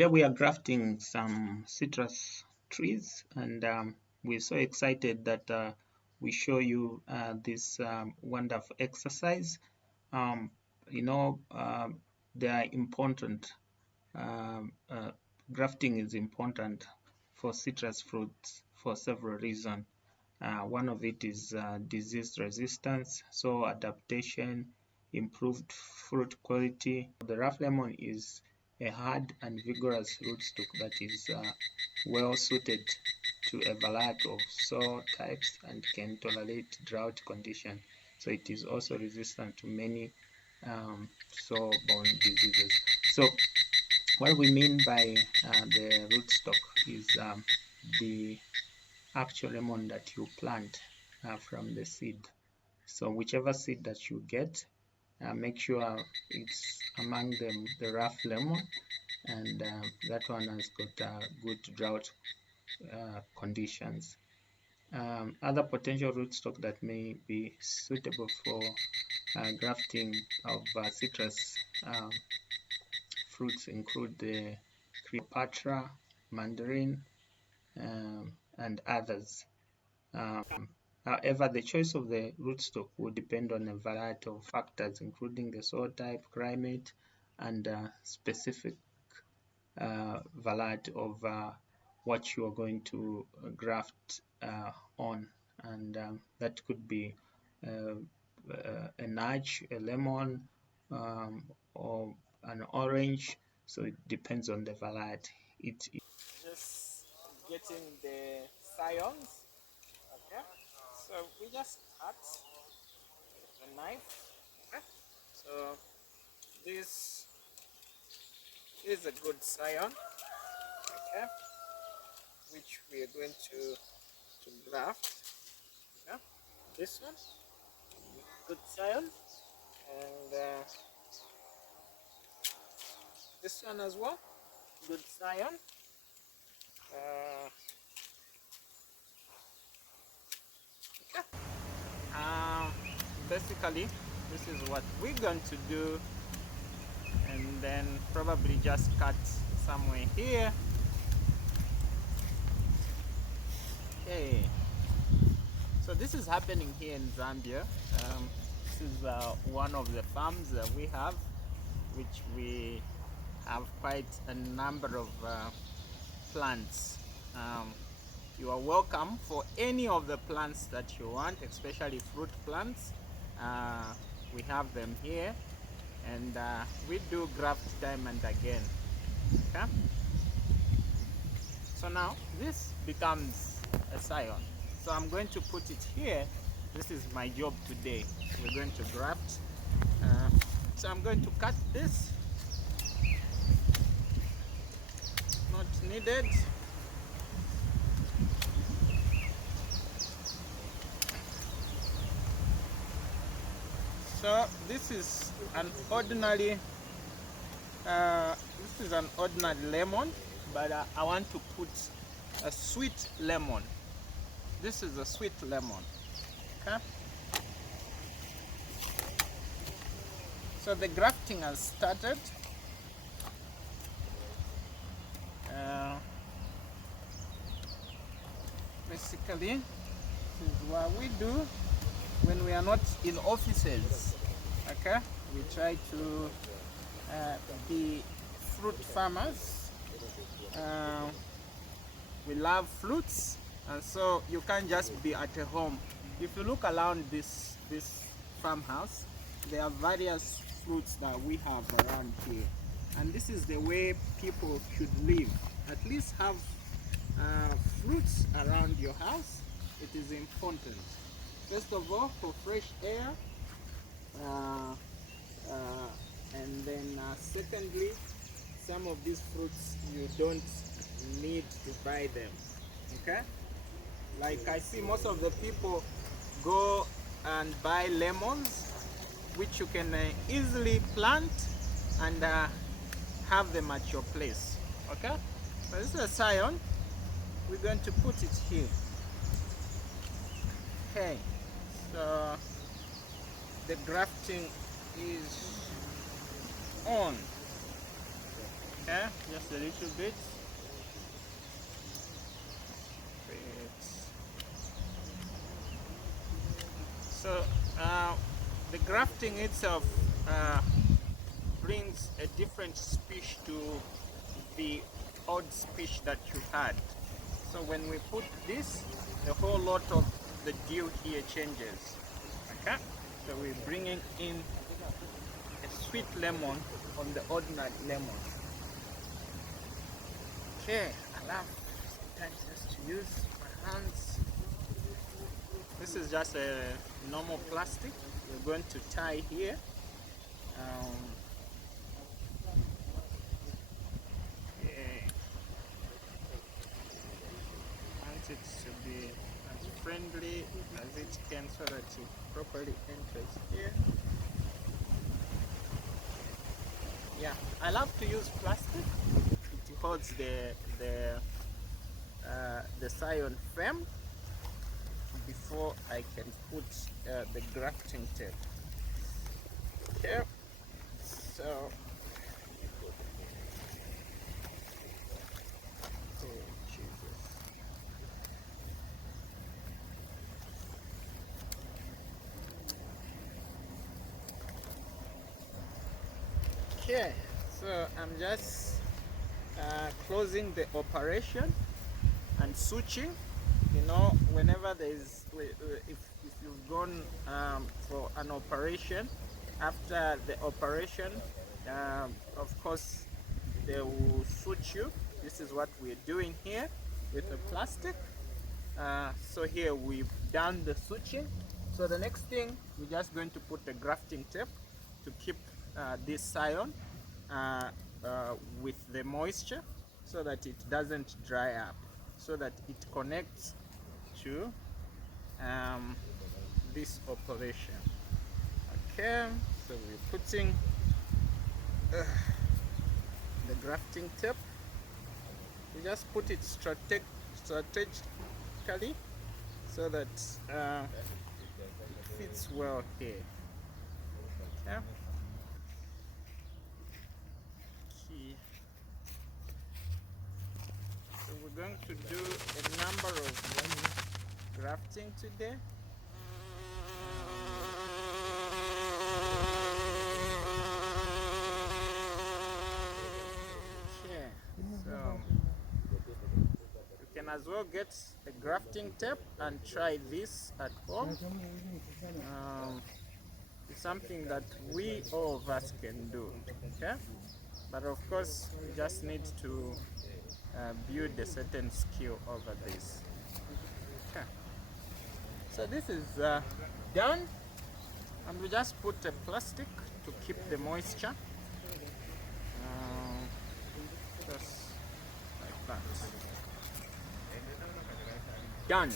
Today we are grafting some citrus trees, and we're so excited that we show you this wonderful exercise. Um, you know, they are important. Um, uh, Grafting is important for citrus fruits for several reasons. One of it is disease resistance, so adaptation, improved fruit quality. The rough lemon is a hard and vigorous rootstock that is well suited to a variety of soil types and can tolerate drought conditions. So it is also resistant to many soil-borne diseases. So what we mean by the rootstock is the actual lemon that you plant from the seed. So whichever seed that you get, make sure it's among them the rough lemon, and that one has got good drought conditions. Other potential rootstock that may be suitable for grafting of citrus fruits include the Cleopatra, mandarin, and others. However, the choice of the rootstock will depend on a variety of factors, including the soil type, climate, and specific variety of what you are going to graft on. And that could be a nudge, a lemon, or an orange. So it depends on the variety. Just getting the scions. Okay, so we just cut the knife. Okay, so this is a good scion. Okay, which we are going to graft. Okay, this one, good scion, and this one as well, good scion. Uh, okay. Um, Basically, this is what we're going to do, and then probably just cut somewhere here. Okay, so this is happening here in Zambia. This is one of the farms that we have, which we have quite a number of plants. You are welcome for any of the plants that you want, especially fruit plants. We have them here, and we do graft time and again. Okay, so now this becomes a scion, so I'm going to put it here. This is my job today. We're going to graft, so I'm going to cut this. Not needed. So this is an ordinary lemon, but I want to put a sweet lemon. This is a sweet lemon. Okay, so the grafting has started. Basically, this is what we do when we are not in offices. Okay, we try to be fruit farmers. We love fruits, and so you can't just be at a home. If you look around this farmhouse, there are various fruits that we have around here, and this is the way people should live. At least have fruits around your house. It is important. First of all, for fresh air, and then secondly, some of these fruits you don't need to buy them. Okay, like I see most of the people go and buy lemons, which you can easily plant and have them at your place. Okay, so this is a scion. We're going to put it here. Okay, so the grafting is on. Okay, just a little bit. Great. So the grafting itself brings a different speech to the odd speech that you had. So when we put this, a whole lot of the deal here changes. Okay, so we're bringing in a sweet lemon on the ordinary lemon. Okay, I love sometimes just to use my hands. This is just a normal plastic. We're going to tie here. Okay. Want it to be as friendly as it can so that it properly enters here. Yeah, I love to use plastic. It holds the scion firm before I can put the grafting tape. Okay, so oh, Jesus. Okay, so I'm just closing the operation and switching. You know, whenever there's if you've gone for an operation, after the operation, of course they will switch you. This is what we're doing here with the plastic. So here we've done the switching. So the next thing, we're just going to put the grafting tape to keep this scion with the moisture so that it doesn't dry up, so that it connects to this operation. Okay, so we're putting the grafting tape. We just put it strategically so that it fits well here. Okay. Key. So we're going to do a number of grafting today. Okay, so you can as well get a grafting tape and try this at home. It's something that we all of us can do. Okay, but of course we just need to build a certain skill over this. Okay. So this is done, and we just put a plastic to keep the moisture, just like that. Done.